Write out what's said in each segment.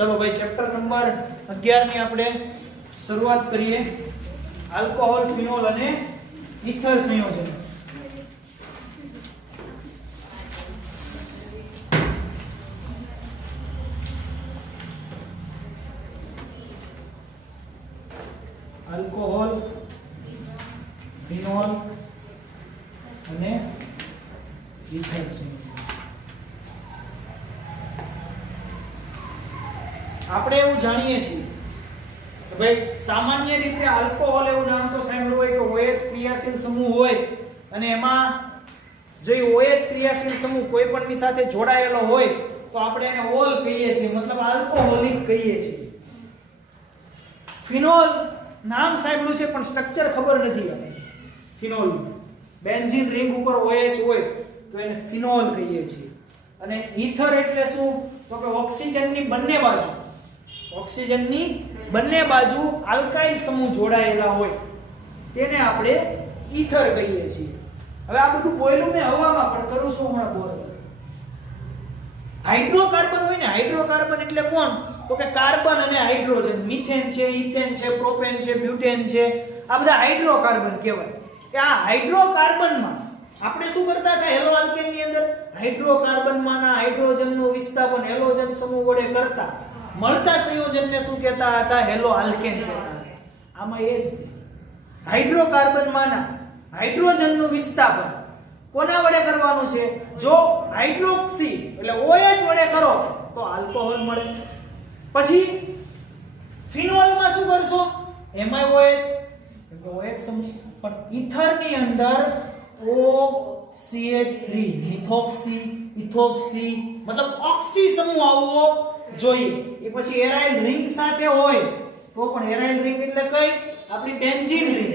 चलो भाई chapter number 11 ની આપણે શરૂઆત કરીએ આલ્કોહોલ ફિનોલ અને ઇથર સંયોજન આલ્કોહોલ ફિનોલ અને ઇથર સંયોજન આપણે એવું જાણીએ છીએ કે ભાઈ સામાન્ય રીતે આલ્કોહોલ એવું નામ તો સાંભળ્યું હોય કે OH ક્રિયાશીલ સમૂહ હોય અને એમાં જો OH ક્રિયાશીલ સમૂહ કોઈ પણની સાથે જોડાયેલો હોય તો આપણે એને ઓલ કહીએ છીએ મતલબ આલ્કોહોલિક કહીએ છીએ ફિનોલ નામ સાંભળ્યું છે પણ સ્ટ્રક્ચર ખબર નથી આપણને ફિનોલ બેન્ઝીન રિંગ ઉપર OH હોય તો એને ફિનોલ કહીએ છીએ અને ઇથર એટલે શું તો કે ઓક્સિજનની બંને બાજુ ઓક્સિજનની બંને બાજુ આલ્કાઇલ સમૂહ જોડાયેલા હોય તેને આપણે ઇથર કહીએ છીએ હવે આ બધું બોયલું મેં હવામાં પણ કરું છું હમણાં બોલ હાઇડ્રોકાર્બન હોય ને હાઇડ્રોકાર્બન એટલે કોણ તો કે કાર્બન અને હાઇડ્રોજન મિથેન છે ઇથેન છે પ્રોપેન છે બ્યુટેન છે આ બધા હાઇડ્રોકાર્બન કહેવાય કે આ હાઇડ્રોકાર્બનમાં આપણે શું કરતા હતા હેલો આલ્કેનની અંદર હાઇડ્રોકાર્બનમાંના હાઇડ્રોજનનું વિસ્થાપન હેલોજન સમૂહ વડે કરતા મળતા સંયોજનને શું કહેતા હતા હેલો આલ્કેન કહેતા હતા આમાં એ જ હાઇડ્રોકાર્બનમાંના હાઇડ્રોજનનું વિસ્થાપન કોના વડે કરવાનું છે જો હાઇડ્રોક્સી એટલે OH વડે કરો તો આલ્કોહોલ મળે પછી ફિનોલમાં શું કરશો એમાં OH OH સમૂહ પણ ઇથરની અંદર OCH3 મિથોક્સી ઇથોક્સી મતલબ ઓક્સી સમૂહ આવવો જોઈએ એ પછી એરાઇલ રિંગ સાથે હોય તો પણ એરાઇલ રિંગ એટલે કઈ આપણી benzene ring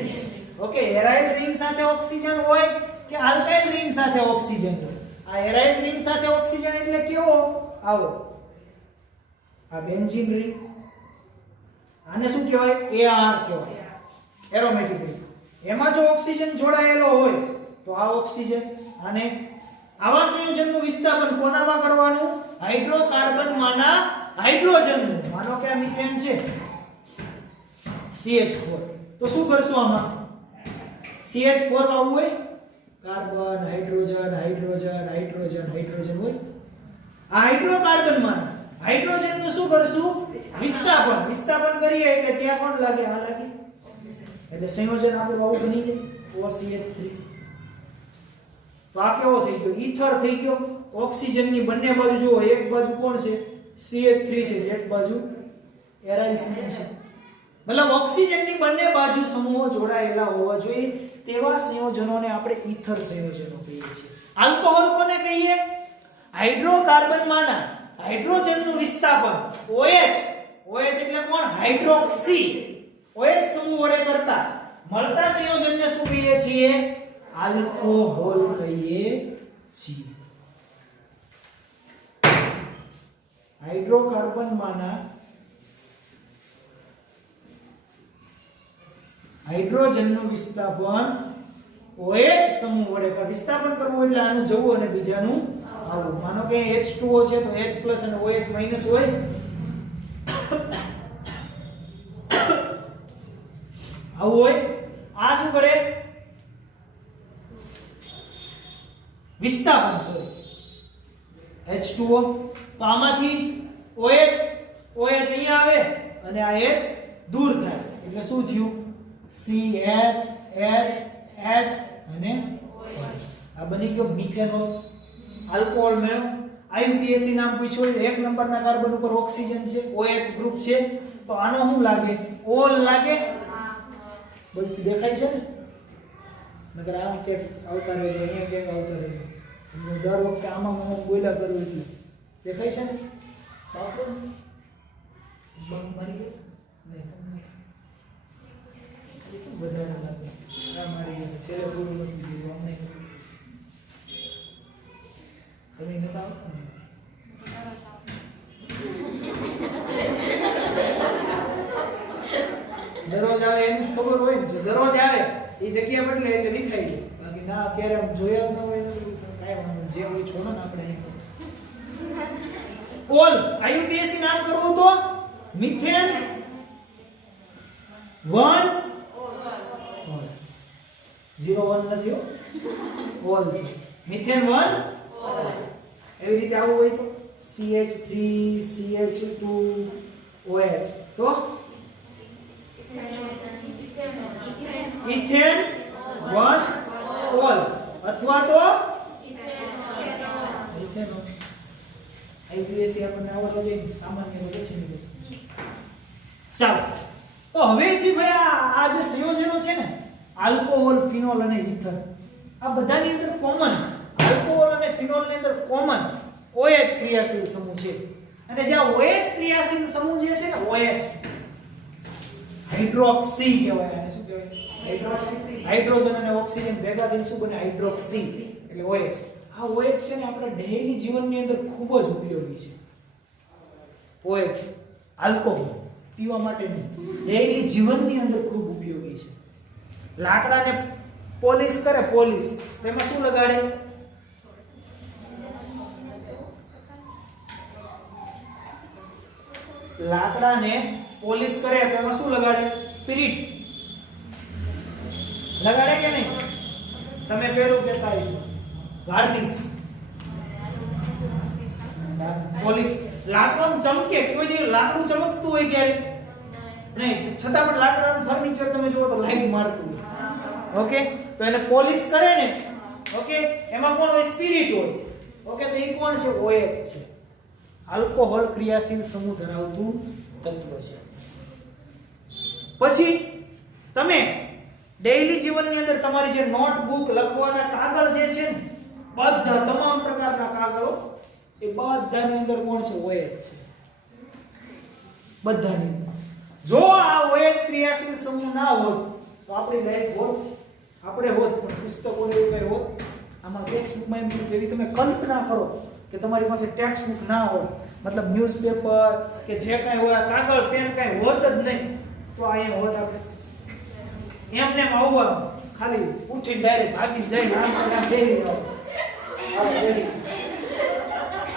okay aryl ring સાથે ઓક્સિજન હોય કે આલ્કાઇલ રિંગ સાથે ઓક્સિજન હોય આ એરાઇલ રિંગ સાથે ઓક્સિજન એટલે કેવો આવો આ બેન્ઝીન રિંગ આને શું કહેવાય AR કહેવાય એરોમેટિક રિંગ એમાં જો ઓક્સિજન જોડાયેલો હોય તો આ ઓક્સિજન અને આવા સંયોજનનું વિસ્થાપન કોનામાં કરવાનું હાઇડ્રોકાર્બનમાંના હાઇડ્રોજનનું માનો કે આ મિથેન છે CH4 તો શું કરશું આમાં CH4 આવું હોય carbon hydrogen hydrogen hydrogen hydrogen હોય આ હાઇડ્રોકાર્બનમાં હાઇડ્રોજનનું શું કરશું વિસ્થાપન કરીએ એટલે ત્યાં કોણ લાગે આ લાગે એટલે સંયોજન આપણું આવું બની જાય OCH3 તો આ કેવો થઈ ગયો ઇથર થઈ ગયો ઓક્સિજનની બંને બાજુ જુઓ એક બાજુ કોણ છે CH3 છે એક બાજુ એરાઇલ સમૂહ છે મતલબ ઓક્સિજનની બંને બાજુ સમૂહો જોડાયેલા હોવા જોઈએ તેવા સંયોજનોને આપણે ઇથર સંયોજનો કહીએ છીએ આલ્કોહોલ કોને કહીએ હાઇડ્રોકાર્બનમાંના હાઇડ્રોજનનું વિસ્થાપન OH એટલે કોણ હાઇડ્રોક્સી OH સમૂહ વડે કરતા મળતા સંયોજનને શું કહીએ છીએ આલ્કોહોલ કહીએ છીએ હાઇડ્રોકાર્બનમાંના હાઇડ્રોજનનું વિસ્થાપન OH સમૂહ વડે વિસ્થાપન કરવું એટલે આનું જવું અને બીજાનું આવવું માનો કે H2O છે તો H+ અને OH- હોય આવું હોય આ શું કરે વિસ્થાપન H2O તો આમાંથી OH અહીંયા આવે અને આ H દૂર થાય એટલે શું થયું CH H H અને OH આ બની ગયો મિથેનોલ આલ્કોહોલ મેળવ્યો IUPAC નામ પૂછ્યું હોય એક નંબરના કાર્બન ઉપર ઓક્સિજન છે OH ગ્રુપ છે તો આનો શું લાગે ઓલ લાગે બધું દેખાય છે ને નકર આમ કે આવતા રહેજો અહીંયા કે આવતા રહેજો દર વખતે આમાં મને બોલ્યા કરું એટલે દેખાય છે ને બાપુ બંધ મારી ગયો નહીં વધારે લાગે આ મારી ગયો છેલ્લે પૂરું નથી ગયું અમને તમે નતા આવતા ને દરરોજ આવે એની ખબર હોય ને દરરોજ આવે એ જગ્યા બદલે એટલે દેખાય છે બાકી ના અત્યારે જોયા જ ન હોય કાંઈ વાંધો જે હોય છોડો ને આપણે ઓલ આયુપીએસી નામ કરવું તો મિથેન 1 ઓલ 01 નથી હો ઓલ છે મિથેન 1 ઓલ એવી રીતે આવું હોય તો CH3 CH2 OH તો ઇથેન 1 ઓલ અથવા તો ઇથેનોલ આઈપીએસસી આપણને આવડતો જોઈએ સામાન્ય તો છે ને ચાલો તો હવે જે ભાઈ આ જે સંયોજનો છે ને આલ્કોહોલ ફિનોલ અને ઇથર આ બધાની અંદર કોમન આલ્કોહોલ અને ફિનોલ ની અંદર કોમન OH ક્રિયાશીલ સમૂહ છે અને જે આ OH ક્રિયાશીલ સમૂહ જે છે ને OH હાઇડ્રોક્સી કહેવાય આને શું કહેવાય હાઇડ્રોક્સી હાઇડ્રોજન અને ઓક્સિજન ભેગા થઈને શું બને હાઇડ્રોક્સી એટલે OH આ OH છે ને આપણા ડેઈલી જીવનની અંદર ખૂબ જ ઉપયોગી છે OH આલ્કોહોલ પીવા માટે નહીં ડેઈલી જીવનની અંદર ખૂબ ઉપયોગી છે લાકડાને પોલિશ કરે પોલિશ તો એમાં શું લગાડે લાકડાને પોલિશ કરે તો એમાં શું લગાડે સ્પિરિટ લગાડે કે નહીં તમે પેલું કહેતા હશો વાર્નિશ પોલિશ લાકડું ચમકે કોઈ દિવસ લાકડું ચમકતું હોય ક્યારે નહીં છતાં પણ લાકડાનું ફર્નિચર તમે જુઓ તો લાઈટ મારતું હોય ઓકે તો એને પોલિશ કરે ને ઓકે એમાં કોણ હોય સ્પિરિટ હોય ઓકે તો એ કોણ છે OH છે આલ્કોહોલ ક્રિયાશીલ સમૂહ ધરાવતું તત્વ છે પછી તમે ડેઈલી જીવનની અંદર તમારી જે નોટબુક લખવાના કાગળ જે છે ને બધા તમામ પ્રકારના કાગળો એ બધાની અંદર કોણ છે OH છે બધાની જો આ OH ક્રિયાશીલ સમૂહ ના હોત તો આપણી લાઈફ હોત આપણે હોત પણ પુસ્તકો એવું કઈ હોત આમાં ટેક્સ્ટબુકમાં એમ કેવી તમે કલ્પના કરો કે તમારી પાસે ટેક્સ્ટબુક ના હોય મતલબ ન્યૂઝપેપર કે જે કાંઈ હોય કાગળ પેન કાંઈ હોત જ નહીં તો અહીંયા હોત આપણે એમને આવવાનું ખાલી ઉઠી ડાયરેક્ટ ભાગી જઈને આમ બેહી જાવ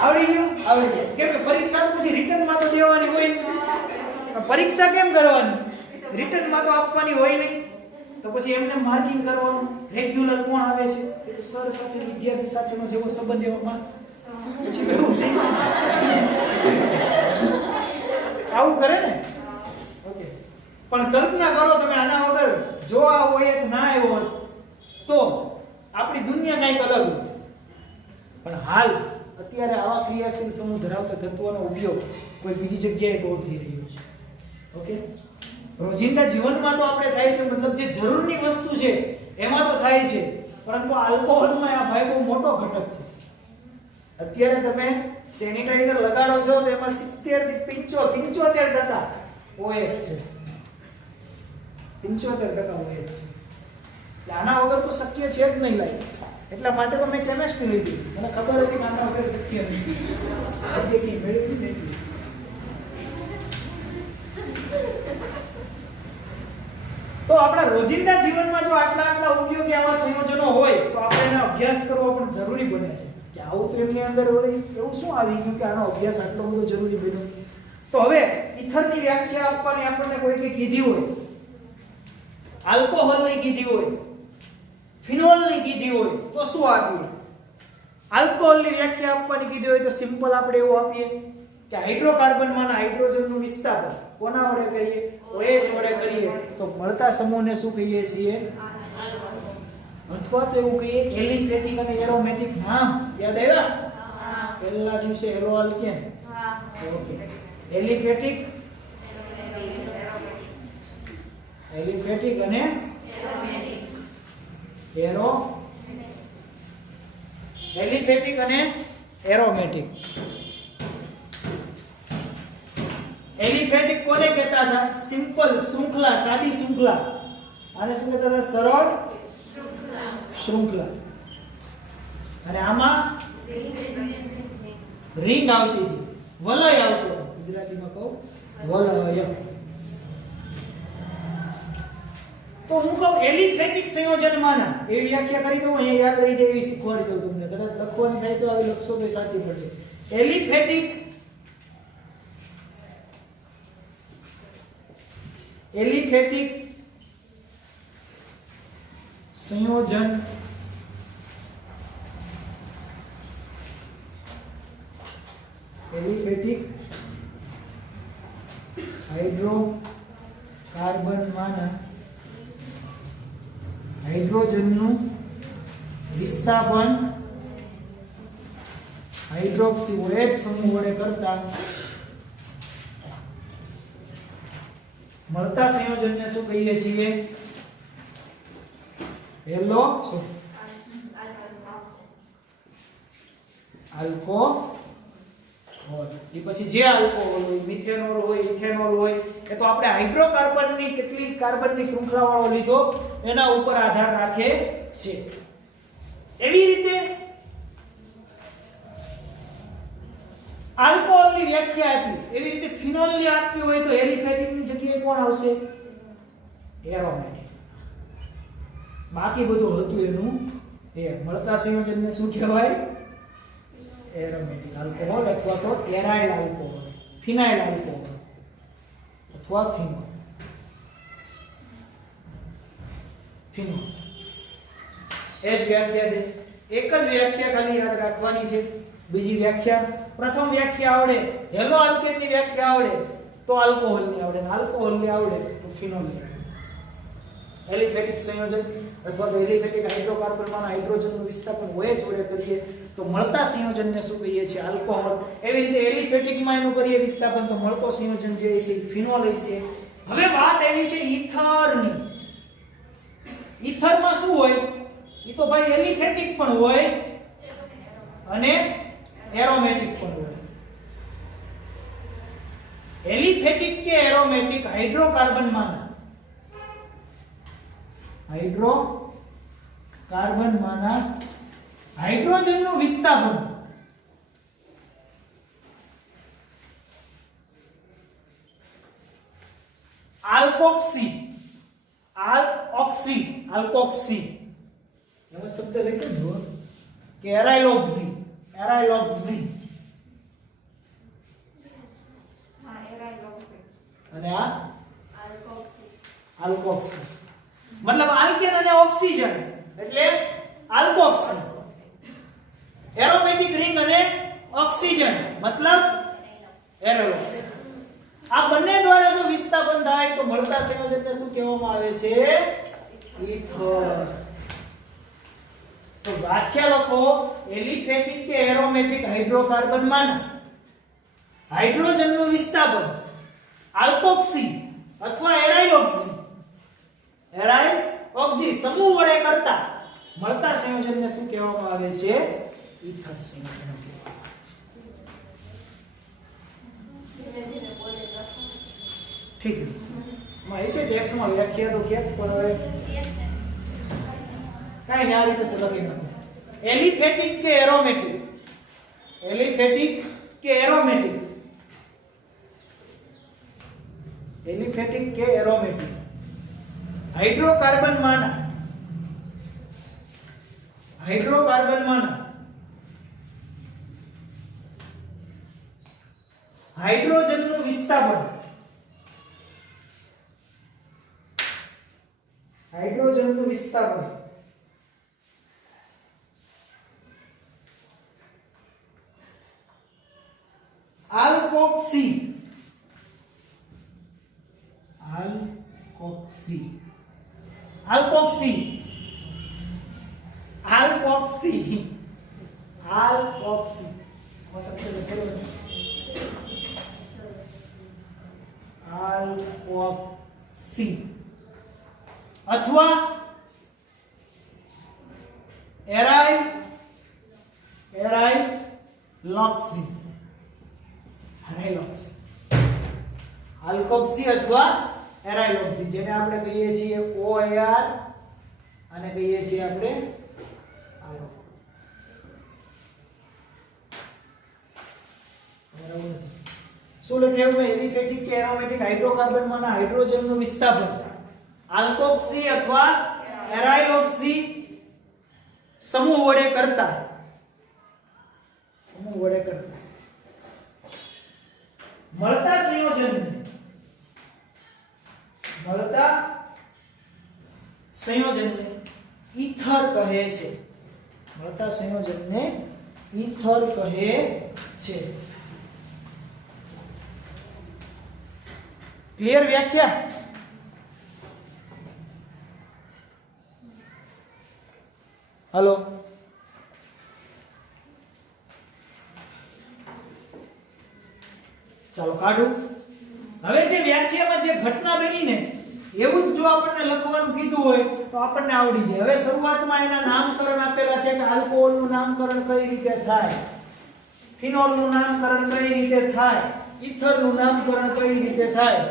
આવડી ગયું કેમ કે પરીક્ષા પછી રિટર્નમાં તો દેવાની હોય પરીક્ષા કેમ કરવાની રિટર્નમાં તો આપવાની હોય નહીં તો પછી એમને માર્કિંગ કરવાનું રેગ્યુલર કોણ આવે છે એ તો સર સાથે વિદ્યાર્થી સાથેનો જેવો સંબંધ એવો માર્ક્સ પછી કેવું આવું કરે ને ઓકે પણ કલ્પના કરો તમે આના વગર જો આ OH ના આવ્યો હોત તો આપણી દુનિયા કંઈક અલગ હોત પણ હાલ અત્યારે આવા ક્રિયાશીલ સમૂહ ધરાવતા તત્વોનો ઉપયોગ કોઈ બીજી જગ્યાએ બહુ થઈ રહ્યો છે ઓકે રોજિંદા જીવનમાં તો આપણે થાય છે મતલબ જે જરૂરની વસ્તુ છે એમાં તો થાય છે પરંતુ આલ્કોહોલમાં આ ભાઈ બહુ મોટો ઘટક છે અત્યારે તમે સેનિટાઈઝર લગાડો છો તો એમાં 70 થી 75% OH છે 75% OH છે એટલે આના વગર તો શક્ય છે જ નહીં લાઈફ એટલા માટે તો મેં કેમેસ્ટ્રી લીધી મને ખબર હતી કે આના વગર શક્ય નથી આજે કે મેળવી નથી તો આપણા રોજિંદા જીવનમાં જો આટલા ઉપયોગી આવા સંયોજનો હોય તો આપણે એનો અભ્યાસ કરવો પણ જરૂરી બને છે કે આવું તો એમની અંદર એવું શું આવી ગયું કે આનો અભ્યાસ આટલો બધો જરૂરી બન્યો તો હવે ઇથરની વ્યાખ્યા આપવાની આપણને કોઈકે કીધી હોય આલ્કોહોલની કીધી હોય ફિનોલની કીધી હોય તો શું આપીએ આલ્કોહોલની વ્યાખ્યા આપવાની કીધી હોય તો સિમ્પલ આપણે એવું આપીએ કે હાઇડ્રોકાર્બનમાંના હાઇડ્રોજનનું વિસ્થાપન કોના વડે કરીએ OH વડે કરીએ તો મળતા સમૂહને શું કહીએ છીએ અથવા તો એવું કહીએ એલિફેટિક અને એરોમેટિક નામ યાદ આવ્યા પહેલા દિવસે એરો આલ્કેન ઓકે એલિફેટિક અને એલિફેટિક અને એરોમેટિક એલિફેટિક કોને કહેતા હતા સિમ્પલ શૃંખલા સાદી શૃંખલા આને શું કહેતા હતા સરળ શૃંખલા અને આમાં રિંગ આવતી હતી વલય આવતો હતો ગુજરાતીમાં કહું વલય તો હું કહું એલિફેટિક સંયોજનમાંના એવી વ્યાખ્યા કરી દઉં અહીંયા યાદ રહી જાય એવી શીખવાડી દઉં તમને કદાચ લખવાની થાય તો આવી લખશો તો સાચી પડશે એલિફેટિક એલિફેટિક સંયોજન એલિફેટિક હાઇડ્રોકાર્બનમાંના હાઇડ્રોજનનું વિસ્થાપન હાઇડ્રોક્સી OH સમૂહ વડે કરતા મળતા સંયોજનને શું કહીએ છીએ? હેલો શું? આલ્કોહોલ. એ પછી જે આલ્કોહોલ હોય, મિથેનોલ હોય, ઇથેનોલ હોય, એ તો આપણે હાઇડ્રોકાર્બનની કેટલી કાર્બનની શૃંખલાવાળો લીધો એના ઉપર આધાર રાખે છે. એવી રીતે આલ્કોહોલની વ્યાખ્યા આપી, એવી રીતે ફિનોલની આપવી હોય તો એલિફેટિકની જગ્યાએ કોણ આવશે? એરોમેટિક. બાકી બધું હતું એનું એ મળતા સંયોજનને શું કહેવાય? એરોમેટિક આલ્કોહોલ અથવા તો એરાઇલ આલ્કોહોલ, ફિનાઇલ આલ્કોહોલ અથવા ફિનોલ. ફિનોલ એ જ વ્યાખ્યા છે. એક જ વ્યાખ્યા ખાલી યાદ રાખવાની છે. બીજી વ્યાખ્યા, પ્રથમ વ્યાખ્યા આવડે, હેલો આલ્કેનની વ્યાખ્યા આવડે તો આલ્કોહોલની આવડે, આલ્કોહોલની આવડે તો ફિનોલની. એલિફેટિક સંયોજન અથવા તો એલિફેટિક હાઇડ્રોકાર્બનમાંના હાઇડ્રોજનનું વિસ્થાપન OH વડે કરીએ તો મળતા સંયોજનને શું કહીએ છીએ? આલ્કોહોલ. એવી રીતે એલિફેટિકમાં એનું કરીએ વિસ્થાપન તો મળતો સંયોજન જે છે ફિનોલ હશે. હવે વાત એવી છે ઈથરની. ઈથરમાં શું હોય? ઈ તો ભાઈ એલિફેટિક પણ હોય અને એરોમેટિક પણ હોય. એલિફેટિક કે એરોમેટિક હાઇડ્રોકાર્બનમાંના હાઇડ્રોજનનું વિસ્થાપન આલ્કોક્સી એમાં શબ્દ લખ્યો જો કે એરાઇલોક્સી અને આ આલ્કોક્સી. મતલબ આલ્કેન અને ઓક્સિજન એટલે આલ્કોક્સી. એરોમેટિક રિંગ અને ઓક્સિજન મતલબ એરોલોક્સી. આ બંને દ્વારા જો વિસ્થાપન થાય તો મળતા સંયોજનને શું કહેવામાં આવે છે? ઈથર. તો વ્યાખ્યા લખો, એલિફેટિક કે એરોમેટિક હાઇડ્રોકાર્બનમાં હાઇડ્રોજનનું વિસ્થાપન આલ્કોક્સી અથવા એરાઇલોક્સી સમૂહ વડે કરતા મળતા સંયોજનને શું કહેવામાં આવે છે? ઈથર સંયોજન કહેવામાં આવે છે. ઠીક માં ऐसे टेक्स्ट માં વ્યાખ્યા તો ક્યાંક પણ હવે કાઈ ને આ રીતે લખી નાખો. એલિફેટિક કે એરોમેટિક એલિફેટિક કે એરોમેટિક હાઇડ્રોકાર્બનમાંના હાઇડ્રોજનનું વિસ્થાપન આલ્કોક્સી અથવા એરાઇલોક્સી આલ્કોક્સી અથવા એરાઇલોક્સી જેને આપણે કહીએ છીએ OAR અને કહીએ છીએ આપણે આરો. શું લખ્યું છે? એલિફેટિક કે એરોમેટિક હાઇડ્રોકાર્બનમાંના હાઇડ્રોજનનું વિસ્થાપન આલ્કોક્સી અથવા એરાઇલોક્સી સમૂહ વડે કરતા મળતા સંયોજનને મળતા સંયોજનને ઈથર કહે છે. મળતા સંયોજનને ઈથર કહે છે. ક્લિયર વ્યાખ્યા? હલો, ચાલો કાઢું. હવે જે વ્યાખ્યામાં જે ઘટના બની ને એવું જ જો આપણને લખવાનું કીધું હોય તો આપણને આવડી જાય. હવે શરૂઆતમાં એના નામકરણ આપેલા છે કે આલ્કોહોલનું નામકરણ કઈ રીતે થાય, ફિનોલનું નામકરણ કઈ રીતે થાય, ઈથરનું નામકરણ કઈ રીતે થાય.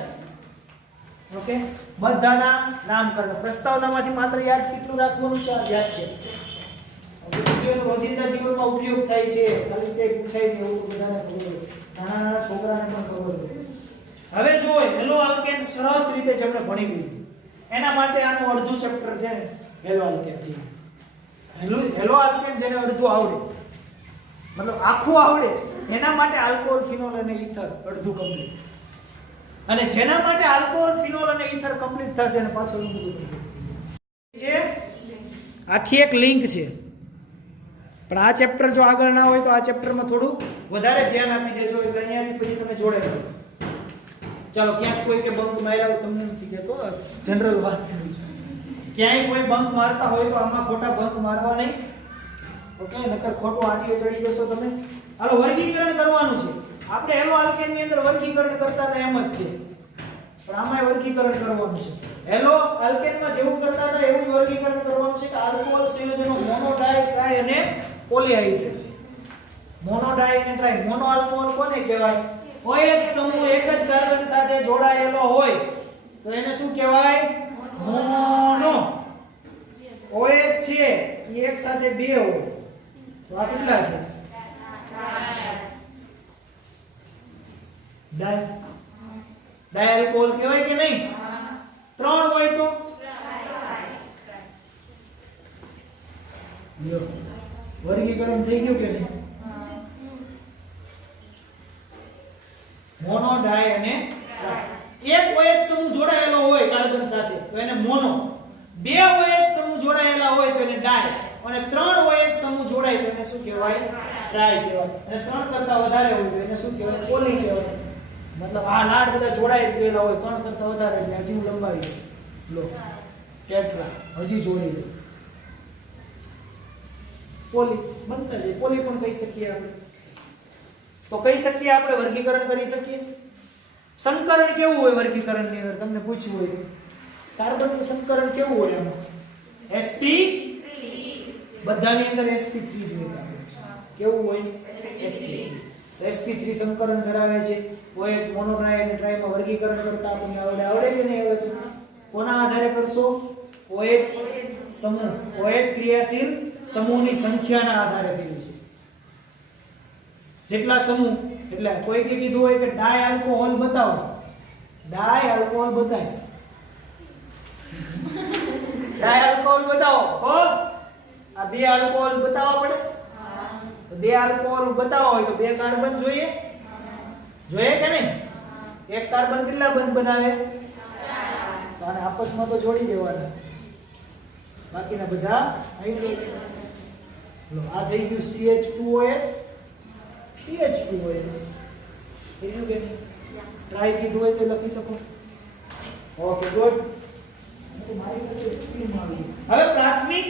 ઓકે, બધાના નામકરણ પ્રસ્તાવનામાંથી માત્ર યાદ કેટલું રાખવાનું છે? આ વ્યાખ્યા રોજિંદા જીવનમાં ઉપયોગ થાય છે. ખાલી તે પૂછાય ને એવું બધાને ખબર હોય, નાના નાના છોકરાને પણ ખબર હોય. હવે જો હેલો આલ્કેન સરસ રીતે જેમણે ભણી લીધું એના માટે આનું અડધું ચેપ્ટર છે ને હેલો આલ્કેન. હેલો આલ્કેન જેને અડધું આવડે, મતલબ આખું આવડે, એના માટે આલ્કોહોલ, ફિનોલ અને ઈથર અડધું કમ્પ્લીટ. અને જેના માટે આલ્કોહોલ, ફિનોલ અને ઈથર કમ્પ્લીટ થશે અને પાછળનું બધું છે. આખી એક લિંક છે. પણ આ ચેપ્ટર જો આગળ ના હોય તો આ ચેપ્ટરમાં થોડું વધારે ધ્યાન આપી દેજો, એટલે અહીંયાથી પછી તમે જોડે. ચાલો, ક્યાંક કોઈ કે બંક માર્યા તમને નથી કહેતો, જનરલ વાત કરી. ક્યાંય કોઈ બંક મારતા હોય તો આમાં ખોટા બંક મારવા નહીં. ઓકે, નકર ખોટું આટીએ ચડી જશો તમે. હાલો, વર્ગીકરણ કરવાનું છે. આપણે હેલો આલ્કેન ની અંદર વર્ગીકરણ કરતા હતા એમ જ છે, પણ આમાં વર્ગીકરણ કરવાનું છે. હેલો આલ્કેન માં જેવું કરતા હતા એવું જ વર્ગીકરણ કરવાનું છે કે આલ્કોહોલ સંયોજનો મોનો, ડાય, ટ્રાય અને પોલીહાઇડ્રેટ. મોનો, ડાય અને ટ્રાય. મોનો આલ્કોહોલ કોને કહેવાય? OH સમૂહ એક જ કાર્બન સાથે જોડાયેલો હોય તો એને શું કહેવાય? મોનો. OH છે એ એક સાથે બે હોય તો આ કેટલા છે? ડાય. ડાય આલ્કોહોલ કહેવાય કે નહીં? ત્રણ હોય તો વર્ગીકરણ થઈ ગયું કે નહીં? મોનો, ડાય અને ટ્રાય. એક OH સમૂહ જોડાયેલો હોય કાર્બન સાથે તો એને મોનો, બે OH સમૂહ જોડાયેલા હોય તો એને ડાય, અને ત્રણ OH સમૂહ જોડાય તો એને શું કહેવાય? ટ્રાય કહેવાય. અને ત્રણ કરતા વધારે હોય તો એને શું કહેવાય? પોલી કહેવાય. મતલબ આ લાડ બધા જોડાઈ ગયેલા હોય, ત્રણ કરતા વધારે એટલે હજી લંબાવી લો ટેટ્રા, હજી જોડી દો પોલી બનતા જાય. પોલી પણ કહી શકીએ આપણે. તો કહી શકીએ આપણે વર્ગીકરણ કરી શકીએ. સંકરણ કેવું હોય વર્ગીકરણની અંદર? તમને પૂછ્યું હોય કાર્બનનું સંકરણ કેવું હોય? આમાં sp3, બધાની અંદર sp3 જોઈએ. કેવું હોય? sp3. sp3 સંકરણ ધરાવે છે. OH મોનો, ટ્રાય અને ટ્રાયમાં વર્ગીકરણ કરતા આપણને આવડે કે નહીં આવડે? કોના આધારે કરશો? OH સમૂહ, OH ક્રિયાશીલ સમૂહની સંખ્યાના આધારે કર્યું છે. જેટલા સમૂહ એટલે કોઈ કે કીધું હોય કે ડાય આલ્કોહોલ બતાવો, ડાય આલ્કોહોલ બતાય, ડાય આલ્કોહોલ બતાવો તો આ બે આલ્કોહોલ બતાવવા પડે. તો બે આલ્કોહોલ બતાવવા હોય તો બે કાર્બન જોઈએ, જોઈએ કે નહીં? એક કાર્બન કેટલા બંધ બનાવે? તો આને આપસમાં તો જોડી દેવાના, બાકીના બધા હાઇડ્રોજન. લો, આ થઈ ગયું CH2OH, CH2OH. કીધું કે નહીં? ટ્રાય કીધું હોય તો લખી શકો. Okay, good. હવે પ્રાથમિક,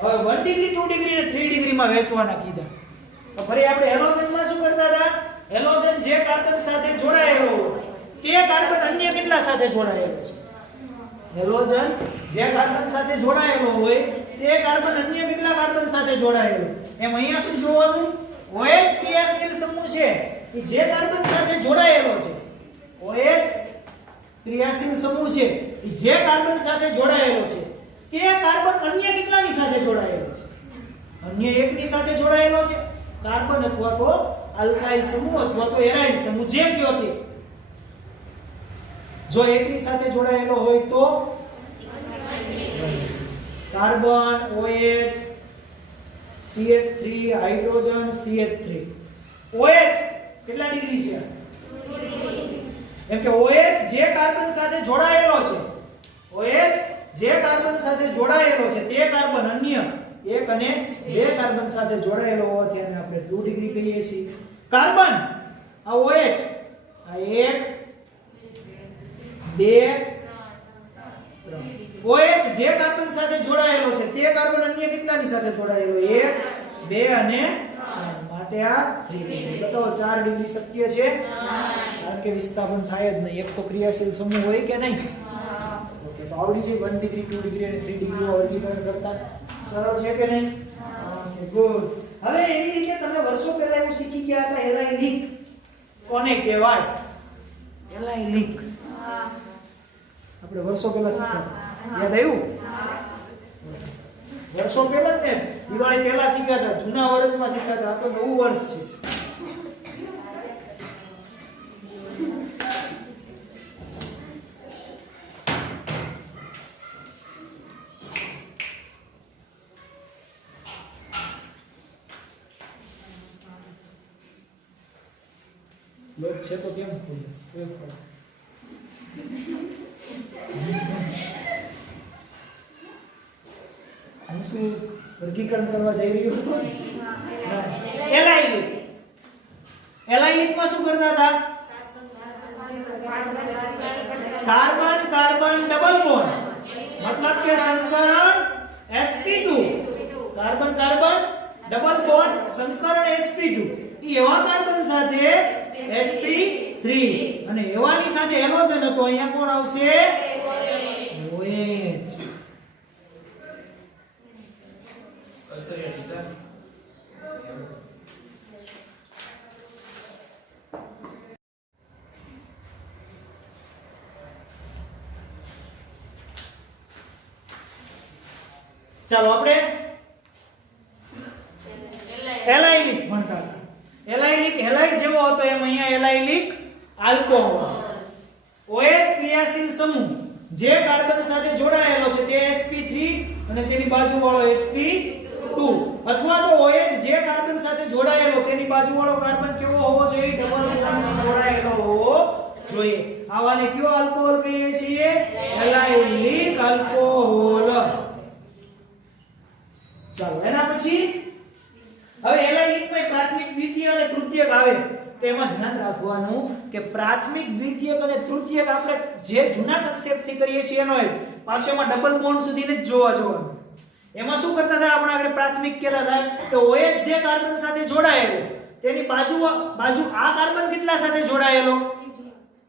હવે 1 ડિગ્રી, 2 ડિગ્રી અને 3 ડિગ્રીમાં વહેંચવાના કીધા. તો ફરી આપણે હેલોજનમાં શું કરતા હતા? હેલોજન જે કાર્બન સાથે જોડાયેલો હોય તે કાર્બન અન્ય કેટલા સાથે જોડાયેલો છે? હેલોજન જે કાર્બન સાથે જોડાયેલો હોય તે કાર્બન અન્ય કેટલા કાર્બન સાથે જોડાયેલો? એમ અહીંયા શું જોવાનું? OH ક્રિયાશીલ સમૂહ છે કે જે કાર્બન સાથે જોડાયેલો છે, OH ક્રિયાશીલ સમૂહ છે કે જે કાર્બન સાથે જોડાયેલો છે તે કાર્બન અન્ય કેટલાની સાથે જોડાયેલો છે? અન્ય એકની સાથે જોડાયેલો છે. કાર્બન અથવા તો આલ્કાઇલ સમૂહ અથવા તો એરાઇલ સમૂહ જે કયો તે. જો એકની સાથે જોડાયેલો હોય તો carbon, OH, CH3, hydrogen, CH3. OH કેટલા ડિગ્રી છે? એમ કે OH જે કાર્બન સાથે જોડાયેલો છે, OH જે કાર્બન સાથે જોડાયેલો છે તે કાર્બન અન્ય એક અને બે કાર્બન સાથે જોડાયેલો હોવાથી એને આપણે 2 ડિગ્રી કહીએ છીએ. કાર્બન આ OH આ 1 2 3 OH જે કાર્બન સાથે જોડાયેલો છે તે કાર્બન અન્ય કેટલાની સાથે જોડાયેલો 1 2 અને 3 માટે આ 3 ડિગ્રી. બતાવો 4 ડિગ્રી શક્ય છે? કારણ કે વિસ્થાપન થાય જ નહીં, એક તો ક્રિયાશીલ સમૂહ હોય કે નહીં. ઓકે, તો આવડી છે 1 ડિગ્રી 2 ડિગ્રી અને 3 ડિગ્રીનું વર્ગીકરણ કરતા સરળ છે કે નહીં? Okay, good. હવે એવી રીતે તમે વર્ષો પહેલા એવું શીખી ગયા હતા એલાઈ લીક કોને કહેવાય? એલાઈ લીક આપણે વર્ષો પહેલા શીખ્યા હતા, યાદ આવ્યું? વર્ષો પહેલા જ ને, દિવાળી પહેલા શીખ્યા હતા, જૂના વર્ષમાં શીખ્યા હતા. આ તો નવું વર્ષ છે. લોક છે તો કેમ ખોલે? હું શું વર્ગીકરણ કરવા જઈ રહ્યો હતો? એલાઇલિક. એલાઇલિકમાં શું કરતા હતા? કાર્બન કાર્બન ડબલ બોન્ડ, મતલબ કે સંકરણ sp2. Carbon carbon double bond સંકરણ sp2. એવા કાર્બન સાથે sp3 અને એવાની સાથે હેલોજન હતો. અહીંયા કોણ આવશે? OH. ચાલો આપણે એલાઇલિક ભણતા હતા. એલાઇલિક હેલાઇડ જેવો હતો એમ અહીંયા એલાઇલિક આલ્કોહોલ. OH ક્રિયાશીલ સમૂહ જે કાર્બન સાથે જોડાયેલો છે તે sp3 અને તેની બાજુવાળો sp2, અથવા તો OH જે કાર્બન સાથે જોડાયેલો તેની બાજુવાળો કાર્બન કેવો હોવો જોઈએ? ડબલ બોન્ડથી જોડાયેલો હોવો જોઈએ. આવાને કયો આલ્કોહોલ કહીએ છીએ? Allylic alcohol. ચાલો એના પછી હવે એલાઇલિકમાં પ્રાથમિક, દ્વિતીયક અને તૃતીયક આવે તો એમાં ધ્યાન રાખવાનું કે પ્રાથમિક, દ્વિતીયક અને તૃતીયક આપણે જે જૂના કન્સેપ્ટ થી કરીએ છીએ એનો પાછો એમાં ડબલ બોન્ડ સુધીને જ જોવાનું. એમાં શું કરતા હતા આપણે? આગળ પ્રાથમિક કેલા થાય કે OH જે કાર્બન સાથે જોડાયેલો તેની બાજુ આ કાર્બન કેટલા સાથે જોડાયેલો?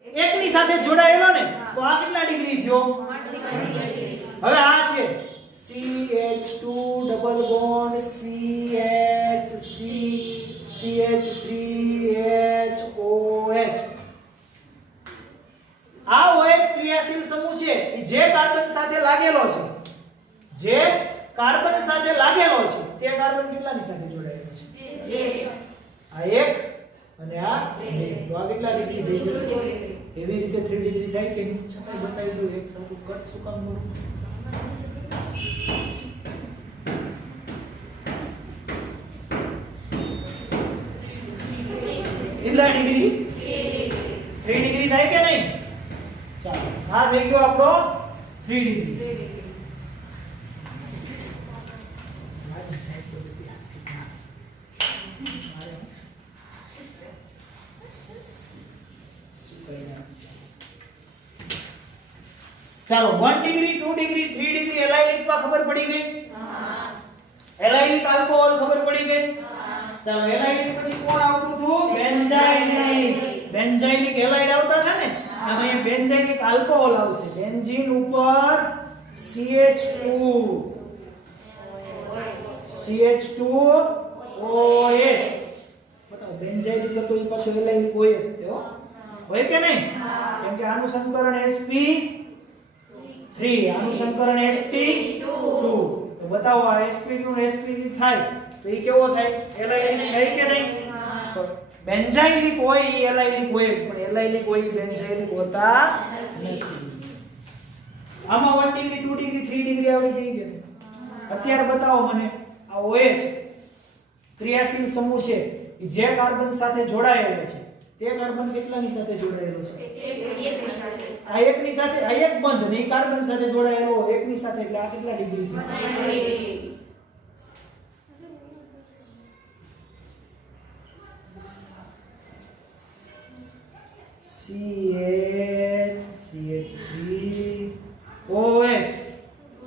એકની સાથે જોડાયેલો ને, તો આ કેટલા ડિગ્રી થયો? હવે આ છે CH2 double bond CH CH3HOH. આ OH ક્રિયાશીલ સમૂહ છે જે કાર્બન સાથે લાગેલો છે, જે કાર્બન સાથે લાગેલો છે તે કાર્બન કેટલાની સાથે જોડાયેલો છે? 1. આ 1 અને આ 2. તો આ કેટલા ડિગ્રી થઈ ગયું? એવી રીતે 3 ડિગ્રી થાય કે નહીં? છતાંય બતાવી દઉં એક સરખું કટ શું કામ કરું? કેટલા ડિગ્રી? 3 ડિગ્રી થાય કે નહીં? ચાલો આ થઈ ગયો આપણો 3 ડિગ્રી. ચાલો 1 ડિગ્રી 2 ડિગ્રી 3 ડિગ્રી એલાઇલિકમાં ખબર પડી ગઈ? એલાઇલિક આલ્કોહોલ ખબર પડી ગઈ? ચાલો એલાઇલિક પછી કોણ આવતું હતું? બેન્ઝાઇલિક. બેન્ઝાઇલિક એલાઇડ આવતા હતા ને, અને અહીંયા બેન્ઝાઇલિક આલ્કોહોલ આવશે. બેન્ઝીન ઉપર CH2 OH. બતાવો બેન્ઝાઇલિક તો એ પાછો એલાઇલિક હોય જ તે હો, હોય કે નહીં? કેમ કે આનું સંકરણ sp3, આનું સંકરણ sp2. તો બતાવો આ sp2 ને sp3 થાય તો એ કેવો થાય? એલાઇલિક થાય કે નહીં? તો બેન્ઝાઇલિક હોય એ એલાઇલિક હોય જ, પણ એલાઇલિક હોય એ બેન્ઝાઇલિક હોતા નથી. આમાં 1 ડિગ્રી 2 ડિગ્રી 3 ડિગ્રી આવી જઈ ગઈ. અત્યારે બતાવો મને આ OH ક્રિયાશીલ સમૂહ છે જે કાર્બન સાથે જોડાયેલો છે તે કાર્બન કેટલાની સાથે જોડાયેલો છે? એકની સાથે. આ એકની સાથે, આ એક બંધ ને ઈ કાર્બન સાથે જોડાયેલો એકની સાથે, એટલે આ કેટલા ડિગ્રી થયું? 90 ડિગ્રી. OH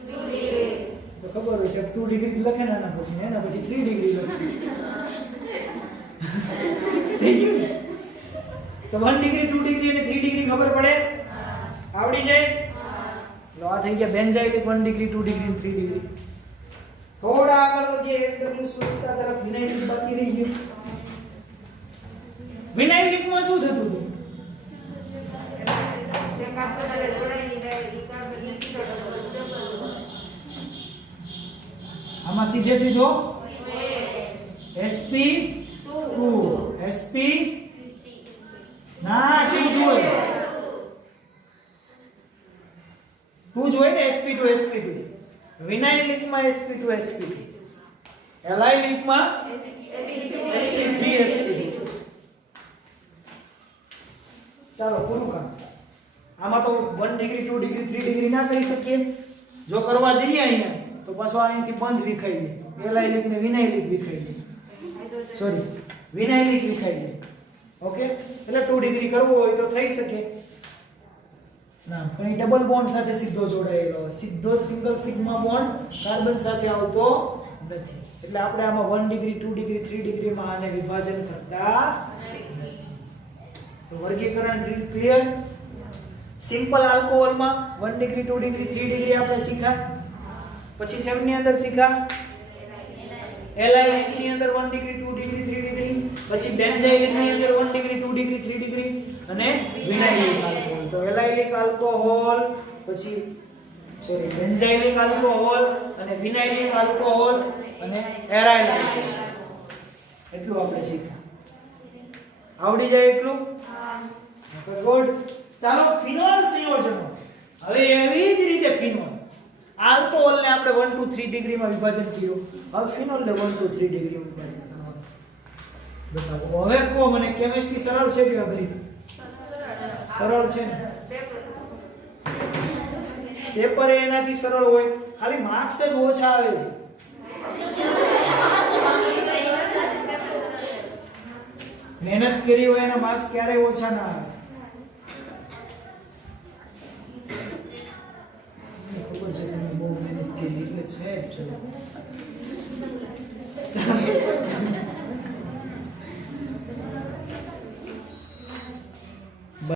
2 degree. તો ખબર હોય છે 2 ડિગ્રી લખે ને આના પછી, એના પછી 3 ડિગ્રી લખશે. થઈ ગયું ને? તો 1 ડિગ્રી 2 ડિગ્રી અને 3 ડિગ્રી ખબર પડે? આવડી જાય? તો આ થઈ ગયા બેન્ઝાઇલિક 1 ડિગ્રી 2 ડિગ્રી અને 3 ડિગ્રી. થોડા આગળ વધીએ, એક ડગલું સ્વચ્છતા તરફ. વિનાઇલિક બાકી રહી ગયું. વિનાઇલિકમાં શું થતું હતું? જે કાર્બન સાથે જોડાયેલી રહે એ કાર્બન લીધો આમાં સીધે સીધો sp2 sp ના 2 જોઈએ. 2 જોઈએ ને, sp2 sp2. વિનાઇલિકમાં sp2 sp2, એલાઇલિકમાં sp3 sp2. ચાલો પૂરું કામ. આમાં તો 1 ડિગ્રી 2 ડિગ્રી 3 ડિગ્રી ના કરી શકીએ. જો કરવા જઈએ અહીંયા તો પાછો અહીંથી બંધ વિખાઈ જાય. એલાઇલિક ને વિનાઇલિક વિખાઈ જાય. સોરી, વિનાઇલિક વિખાઈ જાય. ઓકે, એટલે 2 ડિગ્રી કરવો હોય તો થઈ શકે. ના, પણ એ ડબલ બોન્ડ સાથે સીધો જોડાયેલો હોય. સીધો સિંગલ સિગ્મા બોન્ડ કાર્બન સાથે આવતો નથી. એટલે આપણે આમાં 1 ડિગ્રી 2 ડિગ્રી 3 ડિગ્રીમાં આને વિભાજન કરતા નથી. તો વર્ગીકરણ ક્લિયર. સિમ્પલ આલ્કોહોલમાં 1 ડિગ્રી 2 ડિગ્રી 3 ડિગ્રી આપણે શીખ્યા. પછી સેમની અંદર શીખ્યા એલાઇલિક ની અંદર 1 ડિગ્રી 2 ડિગ્રી 3 ડિગ્રી. પછી બેન્ઝાઇલિક ની અંદર 1 ડિગ્રી 2 ડિગ્રી 3 ડિગ્રી અને વિનાઇલિક આલ્કોહોલ. તો એલાઇલિક આલ્કોહોલ, પછી સોરી બેન્ઝાઇલિક આલ્કોહોલ અને વિનાઇલિક આલ્કોહોલ અને એરાઇલ આલ્કોહોલ. એટલું આપણે શીખ્યા. આવડી જાય એટલું? ગુડ. ચાલો ફિનોલ સંયોજનો. હવે એવી જ રીતે ફિનોલ, આલ્કોહોલ ને આપણે 1 2 3 ડિગ્રી માં વિભાજન કર્યું. હવે ફિનોલ ને 1 2 3 ડિગ્રી માં વિભાજન કરવાનું. બતાવો. હવે કહો મને, કેમિસ્ટ્રી સરળ છે કે અઘરી? સરળ છે ને? પેપર એનાથી સરળ હોય, ખાલી માર્ક્સ જ ઓછા આવે છે. મહેનત કરી હોય એના માર્ક્સ ક્યારેય ઓછા ના આવે.